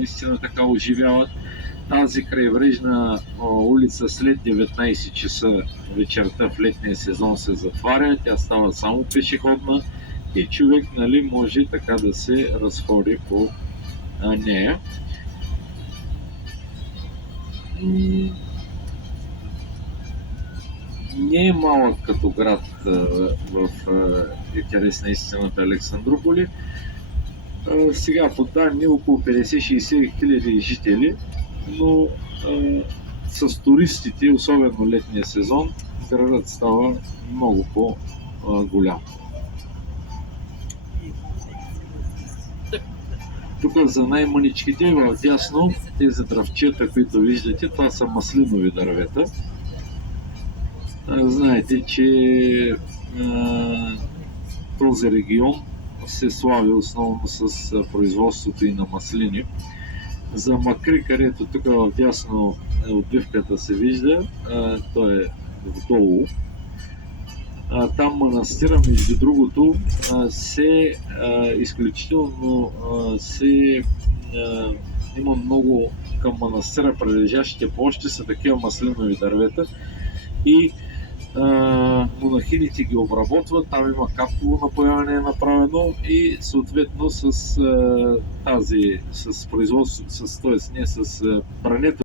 наистина така оживяват. Тази крайбрежна улица след 19 часа вечерта в летния сезон се затваря, тя става само пешеходна и човек може така да се разходи по нея. Не е малък като град в интерес на истината Александруполи. Сега по данни около 50-60 хиляди жители, но с туристите, особено летния сезон, градът става много по-голям. Тук за най-мъничките вдясно тези дръвчета, които виждате, това са маслинови дървета. Знаете, че този регион се слави основно с производството и на маслини. За Макри, където тук вдясно отбивката се вижда, то е вдолу. Там манастира, между другото, изключително има много към манастира прилежащите площи са такива маслинови дървета и монахините ги обработват, там има капково напояване направено и съответно с производството, т.е. не с брането